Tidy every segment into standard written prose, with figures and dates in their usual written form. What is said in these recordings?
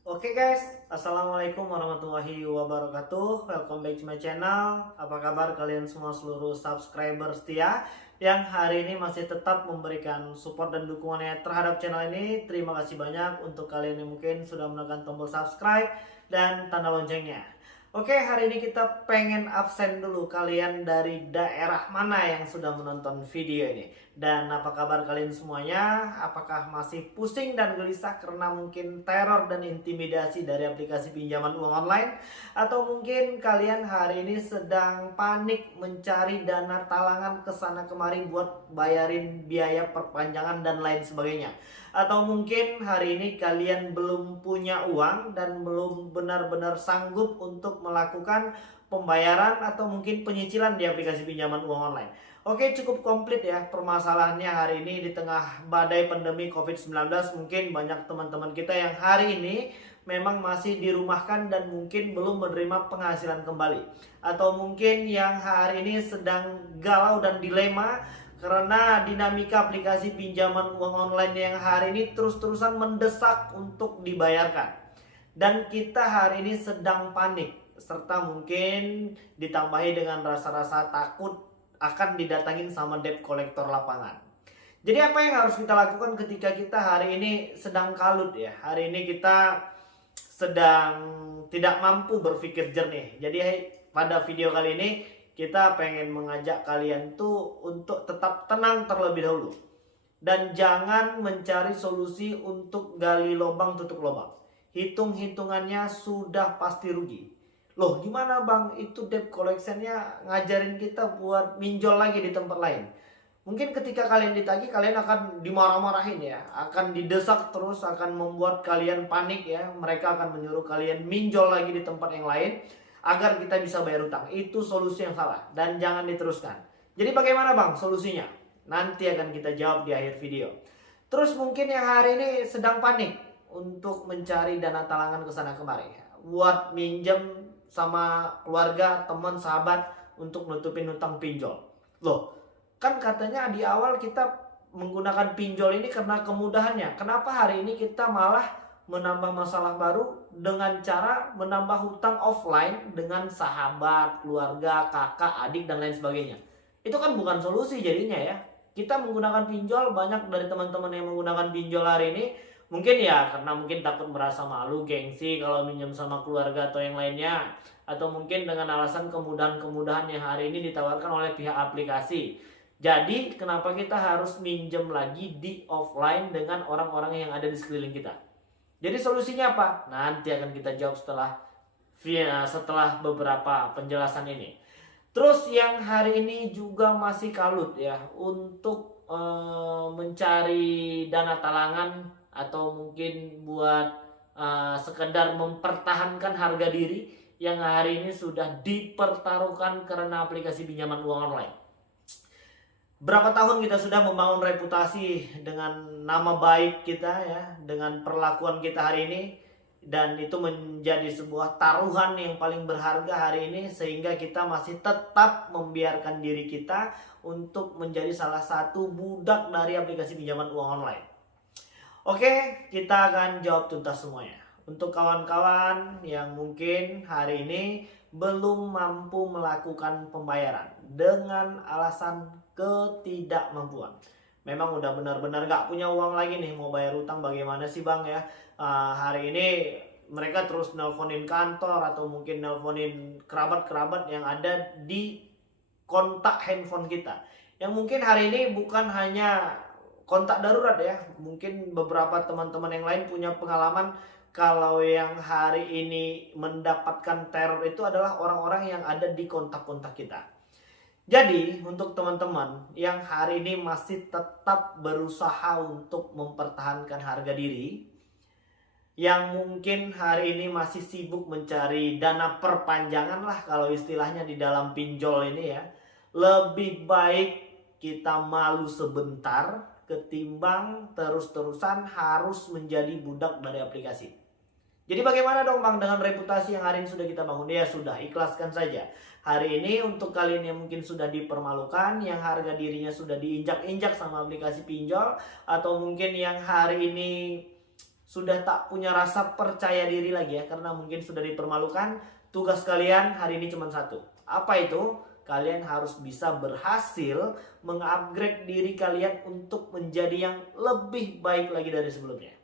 Oke guys, Assalamualaikum warahmatullahi wabarakatuh. Welcome back to my channel. Apa kabar kalian semua seluruh subscriber setia yang hari ini masih tetap memberikan support dan dukungannya terhadap channel ini. Terima kasih banyak untuk kalian yang mungkin sudah menekan tombol subscribe dan tanda loncengnya. Oke, hari ini kita pengen absen dulu kalian dari daerah mana yang sudah menonton video ini. Dan apa kabar kalian semuanya? Apakah masih pusing dan gelisah karena mungkin teror dan intimidasi dari aplikasi pinjaman uang online? Atau mungkin kalian hari ini sedang panik mencari dana talangan ke sana kemari buat bayarin biaya perpanjangan dan lain sebagainya? Atau mungkin hari ini kalian belum punya uang dan belum benar-benar sanggup untuk melakukan pembayaran atau mungkin penyicilan di aplikasi pinjaman uang online. Oke, cukup komplit ya permasalahannya hari ini di tengah badai pandemi COVID-19. Mungkin banyak teman-teman kita yang hari ini memang masih dirumahkan dan mungkin belum menerima penghasilan kembali. Atau mungkin yang hari ini sedang galau dan dilema karena dinamika aplikasi pinjaman uang online yang hari ini terus-terusan mendesak untuk dibayarkan. Dan kita hari ini sedang panik, serta mungkin ditambahi dengan rasa-rasa takut akan didatangin sama debt collector lapangan. Jadi apa yang harus kita lakukan ketika kita hari ini sedang kalut ya? Hari ini kita sedang tidak mampu berpikir jernih. Jadi pada video kali ini kita pengen mengajak kalian tuh untuk tetap tenang terlebih dahulu. Dan jangan mencari solusi untuk gali lubang tutup lubang. Hitung-hitungannya sudah pasti rugi. Loh gimana bang, itu debt collectionnya ngajarin kita buat minjol lagi di tempat lain. Mungkin ketika kalian ditagih kalian akan dimarah-marahin ya, akan didesak terus, akan membuat kalian panik ya. Mereka akan menyuruh kalian minjol lagi di tempat yang lain agar kita bisa bayar utang. Itu solusi yang salah dan jangan diteruskan. Jadi bagaimana bang solusinya? Nanti akan kita jawab di akhir video. Terus mungkin yang hari ini sedang panik untuk mencari dana talangan ke sana kemari, buat minjem sama keluarga, teman, sahabat untuk nutupin utang pinjol. Loh, kan katanya di awal kita menggunakan pinjol ini karena kemudahannya. Kenapa hari ini kita malah menambah masalah baru dengan cara menambah hutang offline dengan sahabat, keluarga, kakak, adik, dan lain sebagainya? Itu kan bukan solusi jadinya ya. Kita menggunakan pinjol, banyak dari teman-teman yang menggunakan pinjol hari ini mungkin ya karena mungkin takut merasa malu, gengsi kalau minjem sama keluarga atau yang lainnya, atau mungkin dengan alasan kemudahan-kemudahan yang hari ini ditawarkan oleh pihak aplikasi. Jadi kenapa kita harus minjem lagi di offline dengan orang-orang yang ada di sekeliling kita? Jadi solusinya apa? Nanti akan kita jawab setelah beberapa penjelasan ini. Terus yang hari ini juga masih kalut ya untuk mencari dana talangan atau mungkin buat sekedar mempertahankan harga diri yang hari ini sudah dipertaruhkan karena aplikasi pinjaman uang online. Berapa tahun kita sudah membangun reputasi dengan nama baik kita ya, dengan perlakuan kita hari ini, dan itu menjadi sebuah taruhan yang paling berharga hari ini, sehingga kita masih tetap membiarkan diri kita untuk menjadi salah satu budak dari aplikasi pinjaman uang online. Oke, kita akan jawab tuntas semuanya. Untuk kawan-kawan yang mungkin hari ini belum mampu melakukan pembayaran dengan alasan ketidakmampuan. Memang udah benar-benar gak punya uang lagi nih, mau bayar utang bagaimana sih bang ya. Hari ini mereka terus nelponin kantor atau mungkin nelponin kerabat-kerabat yang ada di kontak handphone kita. Yang mungkin hari ini bukan hanya kontak darurat ya, mungkin beberapa teman-teman yang lain punya pengalaman kalau yang hari ini mendapatkan teror itu adalah orang-orang yang ada di kontak-kontak kita. Jadi untuk teman-teman yang hari ini masih tetap berusaha untuk mempertahankan harga diri, yang mungkin hari ini masih sibuk mencari dana perpanjangan lah kalau istilahnya di dalam pinjol ini ya, lebih baik kita malu sebentar ketimbang terus-terusan harus menjadi budak dari aplikasi. Jadi bagaimana dong bang dengan reputasi yang hari ini sudah kita bangun? Ya sudah, ikhlaskan saja. Hari ini untuk kalian yang mungkin sudah dipermalukan, yang harga dirinya sudah diinjak-injak sama aplikasi pinjol, atau mungkin yang hari ini sudah tak punya rasa percaya diri lagi ya, karena mungkin sudah dipermalukan. Tugas kalian hari ini cuma satu. Apa itu? Kalian harus bisa berhasil mengupgrade diri kalian untuk menjadi yang lebih baik lagi dari sebelumnya.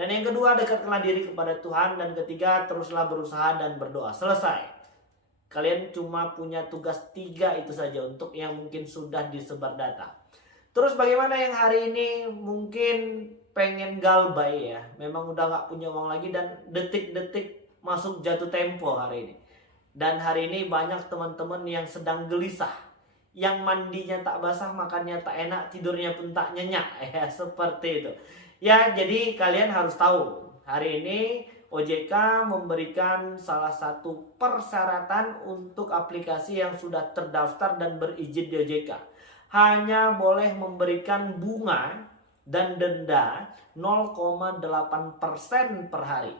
Dan yang kedua, dekatkanlah diri kepada Tuhan. Dan ketiga, teruslah berusaha dan berdoa. Selesai. Kalian cuma punya tugas 3 itu saja untuk yang mungkin sudah disebar data. Terus bagaimana yang hari ini mungkin pengen galbay ya, memang udah gak punya uang lagi dan detik-detik masuk jatuh tempo hari ini. Dan hari ini banyak teman-teman yang sedang gelisah, yang mandinya tak basah, makannya tak enak, tidurnya pun tak nyenyak ya, seperti itu. Ya, jadi kalian harus tahu, hari ini OJK memberikan salah satu persyaratan untuk aplikasi yang sudah terdaftar dan berizin di OJK. Hanya boleh memberikan bunga dan denda 0,8% per hari.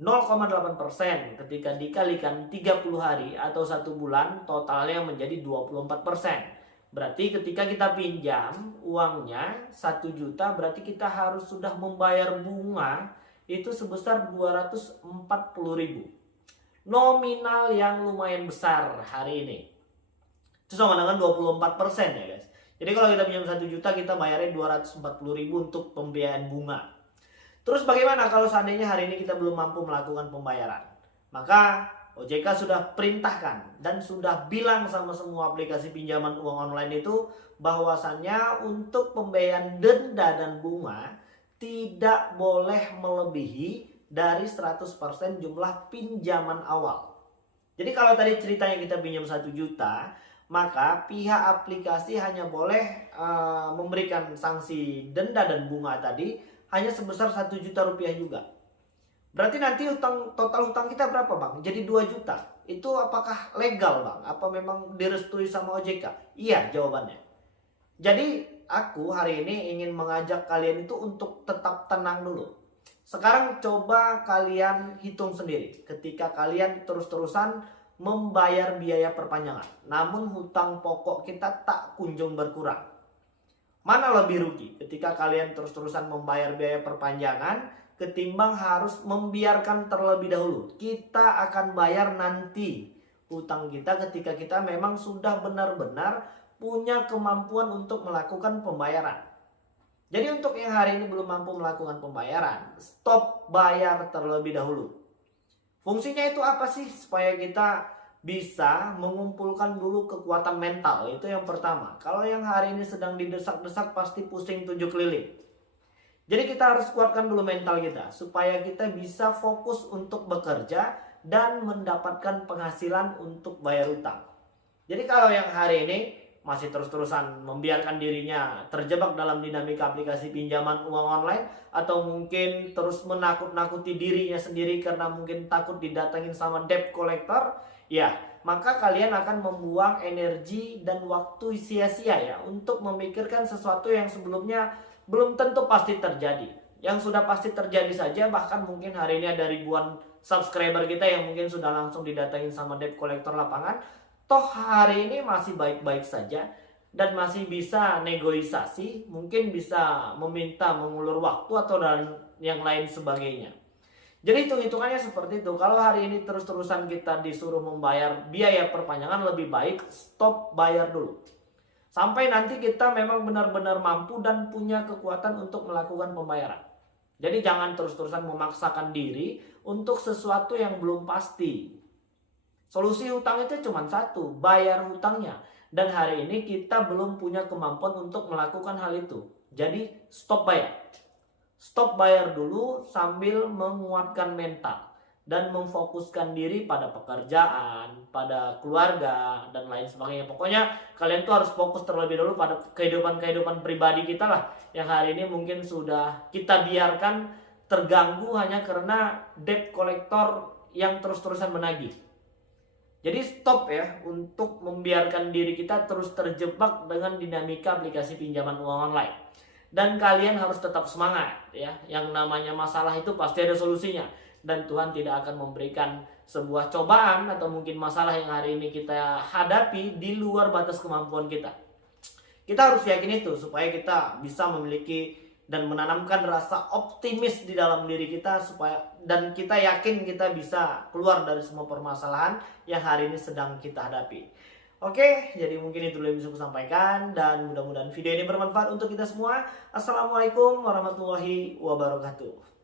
0,8% ketika dikalikan 30 hari atau 1 bulan, totalnya menjadi 24%. Berarti ketika kita pinjam uangnya 1 juta, berarti kita harus sudah membayar bunga itu sebesar 240.000. Nominal yang lumayan besar hari ini. Itu sama dengan 24% ya guys. Jadi kalau kita pinjam 1 juta, kita bayarnya 240.000 untuk pembiayaan bunga. Terus bagaimana kalau seandainya hari ini kita belum mampu melakukan pembayaran? Maka OJK sudah perintahkan dan sudah bilang sama semua aplikasi pinjaman uang online itu bahwasannya untuk pembayaran denda dan bunga tidak boleh melebihi dari 100% jumlah pinjaman awal. Jadi kalau tadi ceritanya kita pinjam 1 juta, maka pihak aplikasi hanya boleh memberikan sanksi denda dan bunga tadi hanya sebesar 1 juta rupiah juga. Berarti nanti total hutang kita berapa bang? Jadi 2 juta. Itu apakah legal bang? Apa memang direstui sama OJK? Iya jawabannya. Jadi aku hari ini ingin mengajak kalian itu untuk tetap tenang dulu. Sekarang coba kalian hitung sendiri. Ketika kalian terus-terusan membayar biaya perpanjangan, namun hutang pokok kita tak kunjung berkurang. Mana lebih rugi ketika kalian terus-terusan membayar biaya perpanjangan ketimbang harus membiarkan terlebih dahulu? Kita akan bayar nanti hutang kita ketika kita memang sudah benar-benar punya kemampuan untuk melakukan pembayaran. Jadi untuk yang hari ini belum mampu melakukan pembayaran, stop bayar terlebih dahulu. Fungsinya itu apa sih? Supaya kita bisa mengumpulkan dulu kekuatan mental. Itu yang pertama. Kalau yang hari ini sedang didesak-desak pasti pusing 7 keliling. Jadi kita harus kuatkan dulu mental kita supaya kita bisa fokus untuk bekerja dan mendapatkan penghasilan untuk bayar utang. Jadi kalau yang hari ini masih terus-terusan membiarkan dirinya terjebak dalam dinamika aplikasi pinjaman uang online, atau mungkin terus menakut-nakuti dirinya sendiri karena mungkin takut didatangin sama debt collector, ya maka kalian akan membuang energi dan waktu sia-sia ya untuk memikirkan sesuatu yang sebelumnya belum tentu pasti terjadi. Yang sudah pasti terjadi saja, bahkan mungkin hari ini ada ribuan subscriber kita yang mungkin sudah langsung didatangin sama debt collector lapangan. Toh hari ini masih baik-baik saja dan masih bisa negosiasi, mungkin bisa meminta mengulur waktu atau dan yang lain sebagainya. Jadi hitung-hitungannya seperti itu. Kalau hari ini terus-terusan kita disuruh membayar biaya perpanjangan, lebih baik stop bayar dulu. Sampai nanti kita memang benar-benar mampu dan punya kekuatan untuk melakukan pembayaran. Jadi jangan terus-terusan memaksakan diri untuk sesuatu yang belum pasti. Solusi hutang itu cuma satu, bayar hutangnya. Dan hari ini kita belum punya kemampuan untuk melakukan hal itu. Jadi stop bayar. Stop bayar dulu sambil menguatkan mental. Dan memfokuskan diri pada pekerjaan, pada keluarga, dan lain sebagainya. Pokoknya kalian tuh harus fokus terlebih dulu pada kehidupan pribadi kita lah. Yang hari ini mungkin sudah kita biarkan terganggu hanya karena debt collector yang terus-terusan menagih. Jadi stop ya untuk membiarkan diri kita terus terjebak dengan dinamika aplikasi pinjaman uang online. Dan kalian harus tetap semangat ya. Yang namanya masalah itu pasti ada solusinya. Dan Tuhan tidak akan memberikan sebuah cobaan atau mungkin masalah yang hari ini kita hadapi di luar batas kemampuan kita. Kita harus yakin itu supaya kita bisa memiliki dan menanamkan rasa optimis di dalam diri kita supaya dan kita yakin kita bisa keluar dari semua permasalahan yang hari ini sedang kita hadapi. Oke, jadi mungkin itu yang bisa aku sampaikan dan mudah-mudahan video ini bermanfaat untuk kita semua. Assalamualaikum warahmatullahi wabarakatuh.